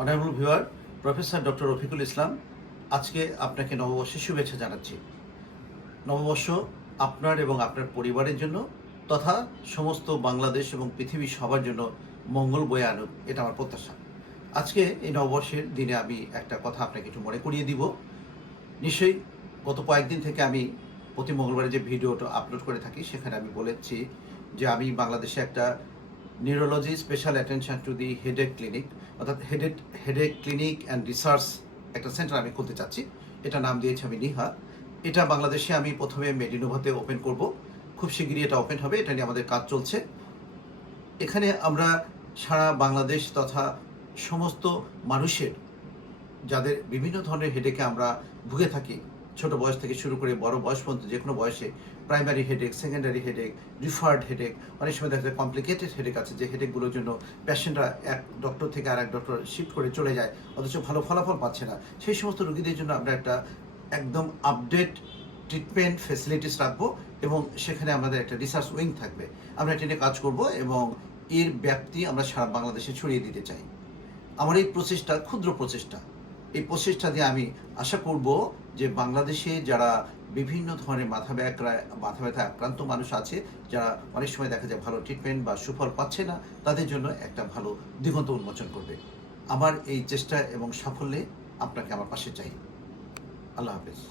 Honourable viewer, professor doctor Rafiqul Islam আজকে আপনাকে নববর্ষের শুভেচ্ছা জানাচ্ছি। নববর্ষ আপনার এবং আপনার পরিবারের জন্য তথা সমস্ত বাংলাদেশ এবং পৃথিবীর সবার জন্য মঙ্গল বয়ে আনুক, এটা আমার প্রত্যাশা। আজকে এই নববর্ষের দিনে আমি একটা কথা আপনাকে একটু মনে করিয়ে দিব। নিশ্চয়ই গত কয়েকদিন থেকে আমি প্রতি মঙ্গলবারে যে ভিডিওটা আপলোড করে থাকি সেখানে আমি বলেছি যে আমি বাংলাদেশে একটা neurology special attention to the headache clinic, অর্থাৎ হেডেক ক্লিনিক অ্যান্ড রিসার্চ একটা সেন্টার আমি খুলতে চাচ্ছি। এটা নাম দিয়েছি আমি নিহা। এটা বাংলাদেশে আমি প্রথমে মেডিনোভাতে ওপেন করব, খুব শিগগিরই এটা ওপেন হবে। এটা নিয়ে আমাদের কাজ চলছে। এখানে আমরা সারা বাংলাদেশ তথা সমস্ত মানুষের যাদের বিভিন্ন ধরনের হেডেকে আমরা ভুগে থাকি, ছোট বয়স থেকে শুরু করে বড় বয়স পর্যন্ত যে কোনো বয়সে, primary headache, secondary headache, referred headache, অনেক সময় দেখা যায় কমপ্লিকেটেড হেডেক আছে যে হেডেকগুলোর জন্য পেশেন্টরা এক ডক্টর থেকে আর এক ডক্টর শিফট করে চলে যায়, অথচ ভালো ফলাফল পাচ্ছে না। সেই সমস্ত রোগীদের জন্য আমরা একটা একদম আপডেট ট্রিটমেন্ট ফেসিলিটিস রাখবো এবং সেখানে আমাদের একটা রিসার্চ উইং থাকবে। আমরা এটা নিয়ে কাজ করব এবং এর ব্যাপ্তি আমরা সারা বাংলাদেশে ছড়িয়ে দিতে চাই। আমার এই প্রচেষ্টা ক্ষুদ্র প্রচেষ্টা, এই প্রচেষ্টা দিয়ে আমি আশা করব যে বাংলাদেশে যারা বিভিন্ন ধরনের মাথা ব্যথা আক্রান্ত মানুষ আছে, যারা অনেক সময় দেখা যায় ভালো ট্রিটমেন্ট বা সুফল পাচ্ছে না, তাদের জন্য একটা ভালো দিগন্ত উন্মোচন করবে। আমার এই চেষ্টা এবং সাফল্যে আপনাকে আমার পাশে চাই। আল্লাহ হাফেজ।